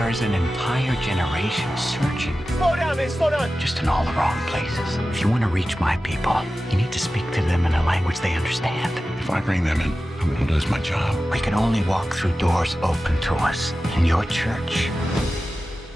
there is an entire generation searching. Slow down, man, slow down. Just in all the wrong places. If you want to reach my people, you need to speak to them in a language they understand. If I bring them in, I'm gonna lose my job. We can only walk through doors open to us. In your church,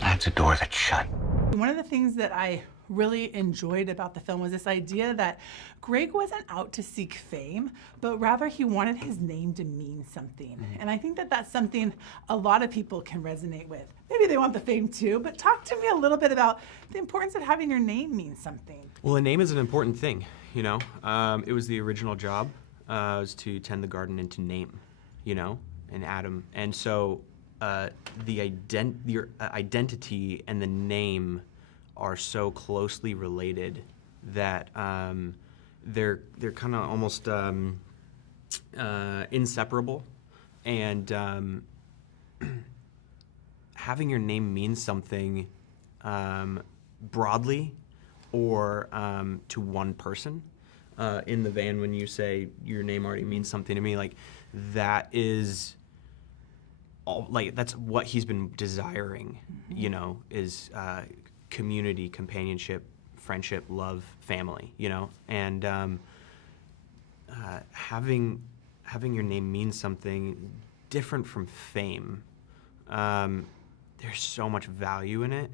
that's a door that's shut. One of the things that I really enjoyed about the film was this idea that Greg wasn't out to seek fame, but rather he wanted his name to mean something. And I think that that's something a lot of people can resonate with. Maybe they want the fame too, but talk to me a little bit about the importance of having your name mean something. Well, a name is an important thing, you know? It was the original job, was to tend the garden and to name, you know, and Adam. And so your identity and the name are so closely related that they're kind of almost inseparable, and having your name mean something broadly or to one person. In the van, when you say your name already means something to me, like that is all, like that's what he's been desiring, you know, is community, companionship, friendship, love, family, you know, and having your name mean something different from fame. There's so much value in it,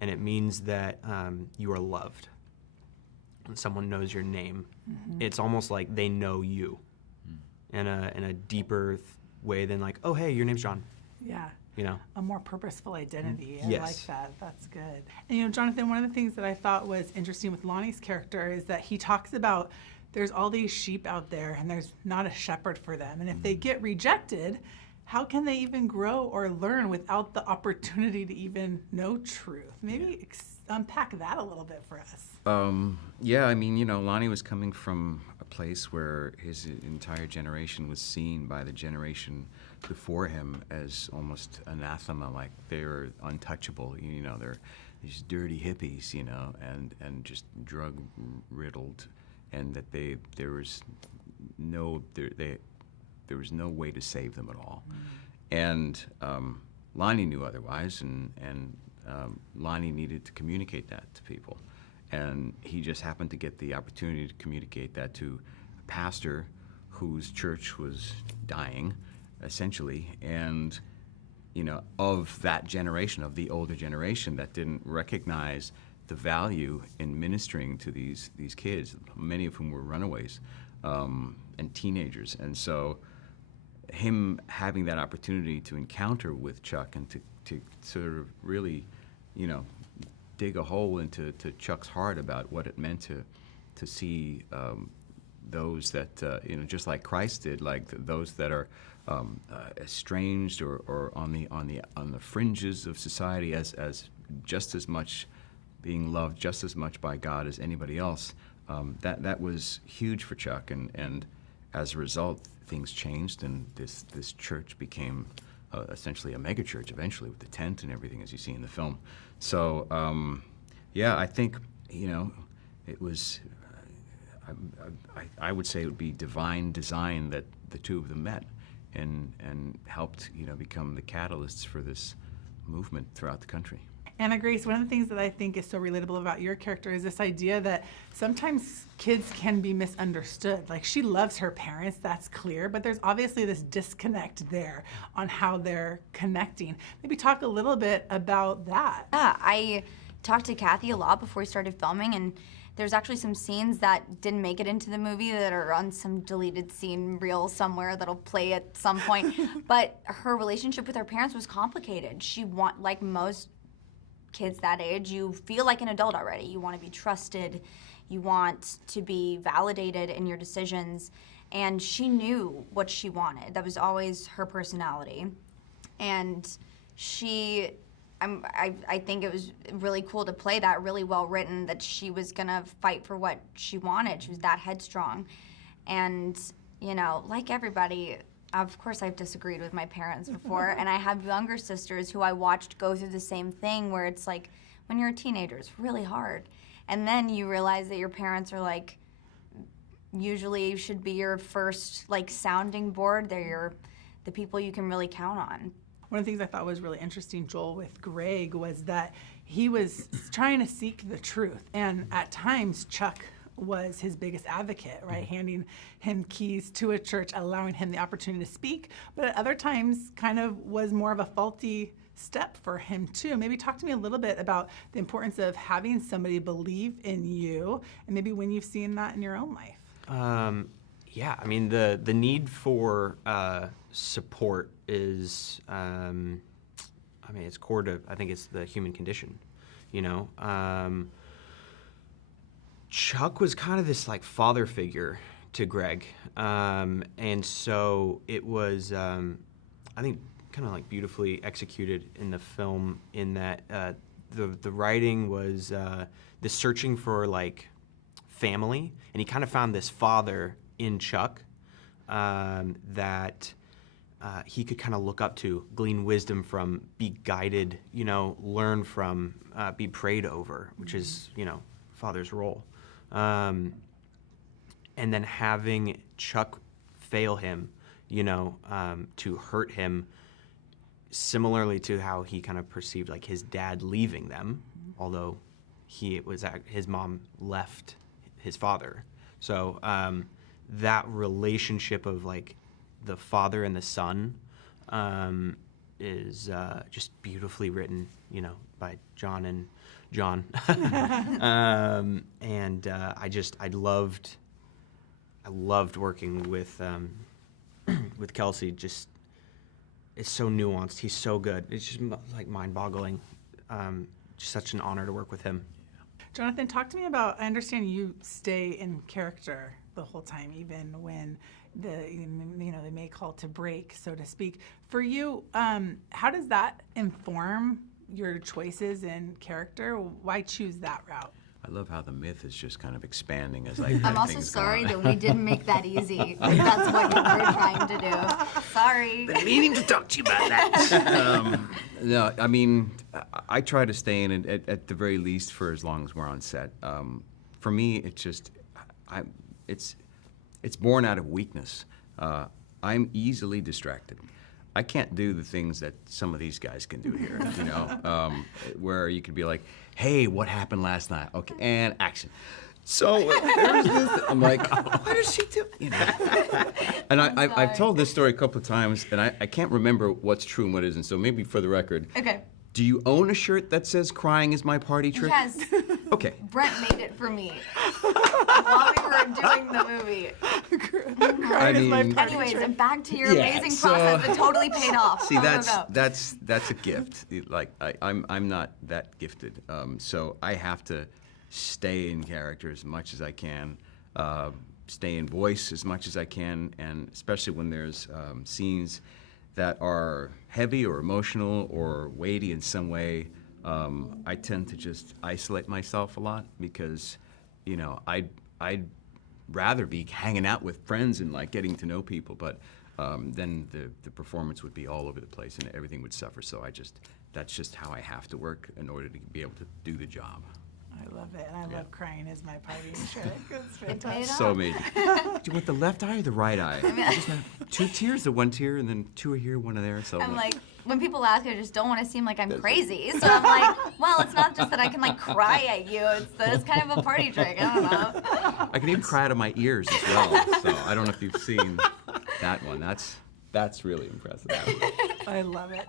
and it means that you are loved. When someone knows your name, it's almost like they know you in a deeper way than like, oh, hey, your name's John. Yeah. You know? A more purposeful identity. Yes. I like that. That's good. And you know, Jonathan, one of the things that I thought was interesting with Lonnie's character is that he talks about there's all these sheep out there and there's not a shepherd for them. And if they get rejected, how can they even grow or learn without the opportunity to even know truth? Maybe unpack that a little bit for us. Yeah, I mean, you know, Lonnie was coming from a place where his entire generation was seen by the generation before him as almost anathema, like they were untouchable. You know, they're these dirty hippies, you know, and just drug riddled, and that there was no way to save them at all. And Lonnie knew otherwise, and Lonnie needed to communicate that to people. And he just happened to get the opportunity to communicate that to a pastor whose church was dying, essentially, and, you know, of that generation, of the older generation that didn't recognize the value in ministering to these kids, many of whom were runaways and teenagers. And so him having that opportunity to encounter with Chuck and to sort of really, you know, dig a hole into Chuck's heart about what it meant to see those that, you know, just like Christ did, like those that are estranged or on the fringes of society as just as much being loved just as much by God as anybody else. That was huge for Chuck, and as a result, things changed, and this church became essentially a mega church eventually, with the tent and everything, as you see in the film. So yeah, I think, you know, it was I would say it would be divine design that the two of them met and helped, you know, become the catalysts for this movement throughout the country. Anna Grace, one of the things that I think is so relatable about your character is this idea that sometimes kids can be misunderstood. Like, she loves her parents, that's clear, but there's obviously this disconnect there on how they're connecting. Maybe talk a little bit about that. Yeah, I talked to Kathy a lot before we started filming, and there's actually some scenes that didn't make it into the movie that are on some deleted scene reel somewhere that'll play at some point. But her relationship with her parents was complicated. Like most kids that age, you feel like an adult already. You want to be trusted. You want to be validated in your decisions. And she knew what she wanted. That was always her personality. And I think it was really cool to play that, really well written, that she was gonna fight for what she wanted. She was that headstrong. And, you know, like everybody, of course I've disagreed with my parents before, and I have younger sisters who I watched go through the same thing, where it's like, when you're a teenager, it's really hard. And then you realize that your parents are like, usually should be your first like sounding board. They're the people you can really count on. one of the things I thought was really interesting, Joel, with Greg was that he was trying to seek the truth. And at times, Chuck was his biggest advocate, right? Handing him keys to a church, allowing him the opportunity to speak. But at other times, kind of was more of a faulty step for him too. Maybe talk to me a little bit about the importance of having somebody believe in you, and maybe when you've seen that in your own life. Yeah, I mean, the need for support is, I mean, it's core to, I think it's the human condition, you know? Chuck was kind of this like father figure to Greg. And so it was, I think, kind of like beautifully executed in the film in that the writing was the searching for like family, and he kind of found this father in Chuck that he could kind of look up to, glean wisdom from, be guided, you know, learn from, be prayed over, which is, you know, father's role. And then having Chuck fail him, you know, to hurt him, similarly to how he kind of perceived like his dad leaving them, although his mom left his father. So that relationship of like the father and the son is just beautifully written, you know, by John and John. I loved working with Kelsey. Just, it's so nuanced. He's so good. It's just like mind-boggling. Just such an honor to work with him. Jonathan, talk to me about, I understand you stay in character the whole time, even when they may call to break, so to speak. For you, how does that inform your choices in character? Why choose that route? I love how the myth is just kind of expanding as like. I'm also sorry that we didn't make that easy. Like, that's what you were trying to do. Sorry. Been meaning to talk to you about that. No, I mean, I try to stay in it at the very least for as long as we're on set. For me, it's just, it's born out of weakness. I'm easily distracted. I can't do the things that some of these guys can do here, you know, where you could be like, hey, what happened last night? Okay, and action. So there's this. I'm like, what does she do? You know? And I've told this story a couple of times, and I can't remember what's true and what isn't. So maybe for the record. Okay. Do you own a shirt that says "Crying is my party trick"? Yes. Okay. Brent made it for me while we were doing the movie. Anyways, back to your amazing process. It totally paid off. See, that's a gift. Like I'm not that gifted, so I have to stay in character as much as I can, stay in voice as much as I can, and especially when there's scenes that are heavy or emotional or weighty in some way, I tend to just isolate myself a lot because, you know, I'd rather be hanging out with friends and like getting to know people, but then the performance would be all over the place and everything would suffer. So that's just how I have to work in order to be able to do the job. I love it, and I love Crying is my party trick. It's It paid fantastic. off. So amazing. Do you want the left eye or the right eye? I just have 2 tears, the 1 tear, and then 2 are here, 1 are there. So I'm like, when people ask, I just don't want to seem like I'm crazy. So I'm like, well, it's not just that I can like cry at you. It's that it's kind of a party trick. I don't know. I can even cry out of my ears as well. So I don't know if you've seen that one. That's really impressive. I love it.